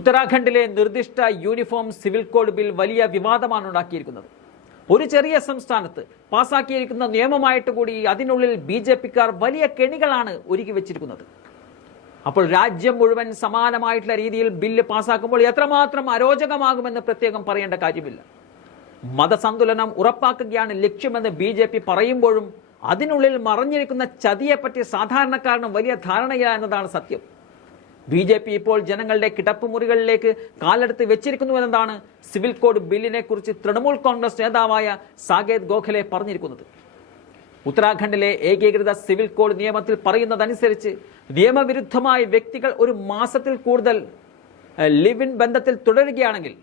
ഉത്തരാഖണ്ഡിലെ നിർദ്ദിഷ്ട uniform civil code bill വലിയ വിവാദമാണ് ഉണ്ടാക്കിയിരിക്കുന്നത്. ഒരു ചെറിയ സംസ്ഥാനത്ത് പാസാക്കിയിരിക്കുന്ന നിയമമായിട്ട് കൂടി അതിനുള്ളിൽ ബി ജെ പിക്കാർ വലിയ കെണികളാണ് ഒരുക്കി വെച്ചിരിക്കുന്നത്. അപ്പോൾ രാജ്യം മുഴുവൻ സമാനമായിട്ടുള്ള രീതിയിൽ ബില്ല് പാസാക്കുമ്പോൾ എത്രമാത്രം അരോചകമാകുമെന്ന് പ്രത്യേകം പറയേണ്ട കാര്യമില്ല. മതസന്തുലനം ഉറപ്പാക്കുകയാണ് ലക്ഷ്യമെന്ന് ബി ജെ പി പറയുമ്പോഴും അതിനുള്ളിൽ മറഞ്ഞിരിക്കുന്ന ചതിയെപ്പറ്റി സാധാരണക്കാരന് വലിയ ധാരണയില്ല എന്നതാണ് സത്യം. ബി ജെ പി ഇപ്പോൾ ജനങ്ങളുടെ കിടപ്പുമുറികളിലേക്ക് കാലെടുത്ത് വെച്ചിരിക്കുന്നു എന്നതാണ് സിവിൽ കോഡ് ബില്ലിനെ കുറിച്ച് തൃണമൂൽ കോൺഗ്രസ് നേതാവായ സാകേത് ഗോഖലെ പറഞ്ഞിരിക്കുന്നത്. ഉത്തരാഖണ്ഡിലെ ഏകീകൃത സിവിൽ കോഡ് നിയമത്തിൽ പറയുന്നതനുസരിച്ച് നിയമവിരുദ്ധമായ വ്യക്തികൾ ഒരു മാസത്തിൽ കൂടുതൽ ലിവ് ഇൻ ബന്ധത്തിൽ തുടരുകയാണെങ്കിൽ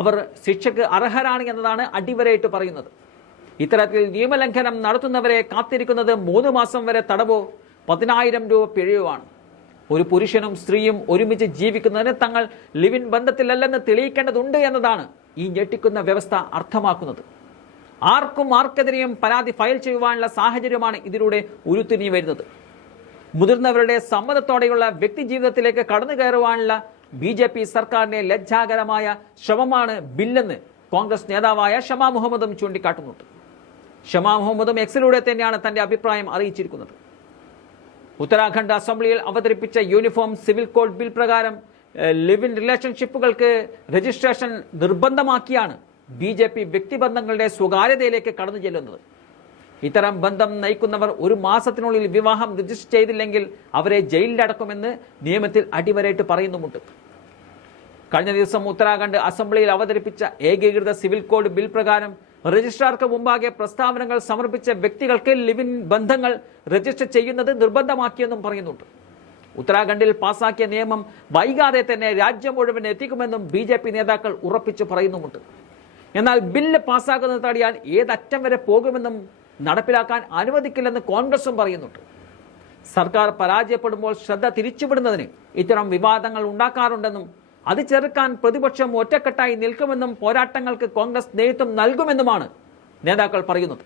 അവർ ശിക്ഷയ്ക്ക് അർഹരാണ് എന്നതാണ് അടിവരയിട്ട് പറയുന്നത്. ഇത്തരത്തിൽ നിയമലംഘനം നടത്തുന്നവരെ കാത്തിരിക്കുന്നത് മൂന്ന് മാസം വരെ തടവോ പതിനായിരം രൂപ പിഴയുമാണ് ഒരു പുരുഷനും സ്ത്രീയും ഒരുമിച്ച് ജീവിക്കുന്നതിന് തങ്ങൾ ലിവിൻ ബന്ധത്തിലല്ലെന്ന് തെളിയിക്കേണ്ടതുണ്ട് എന്നതാണ് ഈ ഞെട്ടിക്കുന്ന വ്യവസ്ഥ അർത്ഥമാക്കുന്നത്. ആർക്കും ആർക്കെതിരെയും പരാതി ഫയൽ ചെയ്യുവാനുള്ള സാഹചര്യമാണ് ഇതിലൂടെ ഉരുത്തിരിഞ്ഞു വരുന്നത്. മുതിർന്നവരുടെ സമ്മതത്തോടെയുള്ള വ്യക്തി ജീവിതത്തിലേക്ക് കടന്നു കയറുവാനുള്ള ബി ജെ പി സർക്കാരിന്റെ ലജ്ജാകരമായ ശ്രമമാണ് ബില്ലെന്ന് കോൺഗ്രസ് നേതാവായ ഷമാ മുഹമ്മദും ചൂണ്ടിക്കാട്ടുന്നുണ്ട്. ഷമാ മുഹമ്മദും എക്സിലൂടെ തന്നെയാണ് തന്റെ അഭിപ്രായം അറിയിച്ചിരിക്കുന്നത്. ഉത്തരാഖണ്ഡ് അസംബ്ലിയിൽ അവതരിപ്പിച്ച യൂണിഫോം സിവിൽ കോഡ് ബിൽ പ്രകാരം ലിവ് ഇൻ റിലേഷൻഷിപ്പുകൾക്ക് രജിസ്ട്രേഷൻ നിർബന്ധമാക്കിയാണ് ബി ജെ പി വ്യക്തിബന്ധങ്ങളുടെ സ്വകാര്യതയിലേക്ക് കടന്നു ചെല്ലുന്നത്. ഇത്തരം ബന്ധം നയിക്കുന്നവർ ഒരു മാസത്തിനുള്ളിൽ വിവാഹം രജിസ്റ്റർ ചെയ്തില്ലെങ്കിൽ അവരെ ജയിലിലടക്കുമെന്ന് നിയമത്തിൽ അടിവരയിട്ട് പറയുന്നുമുണ്ട്. കഴിഞ്ഞ ദിവസം ഉത്തരാഖണ്ഡ് അസംബ്ലിയിൽ അവതരിപ്പിച്ച ഏകീകൃത സിവിൽ കോഡ് ബിൽ പ്രകാരം രജിസ്ട്രാർക്ക് മുമ്പാകെ പ്രസ്താവനകൾ സമർപ്പിച്ച വ്യക്തികൾക്ക് ലിവിൻ ബന്ധങ്ങൾ രജിസ്റ്റർ ചെയ്യുന്നത് നിർബന്ധമാക്കിയെന്നും പറയുന്നുണ്ട്. ഉത്തരാഖണ്ഡിൽ പാസാക്കിയ നിയമം വൈകാതെ തന്നെ രാജ്യം മുഴുവൻ എത്തിക്കുമെന്നും ബി ജെ പി നേതാക്കൾ ഉറപ്പിച്ചു പറയുന്നുമുണ്ട്. എന്നാൽ ബില്ല് പാസ്സാക്കുന്നത് തടയാൻ ഏതറ്റം വരെ പോകുമെന്നും നടപ്പിലാക്കാൻ അനുവദിക്കില്ലെന്ന് കോൺഗ്രസും പറയുന്നുണ്ട്. സർക്കാർ പരാജയപ്പെടുമ്പോൾ ശ്രദ്ധ തിരിച്ചുവിടുന്നതിന് ഇത്തരം വിവാദങ്ങൾ ഉണ്ടാക്കാറുണ്ടെന്നും അത് ചെറുക്കാൻ പ്രതിപക്ഷം ഒറ്റക്കെട്ടായി നിൽക്കുമെന്നും പോരാട്ടങ്ങൾക്ക് കോൺഗ്രസ് നേതൃത്വം നൽകുമെന്നുമാണ് നേതാക്കൾ പറയുന്നത്.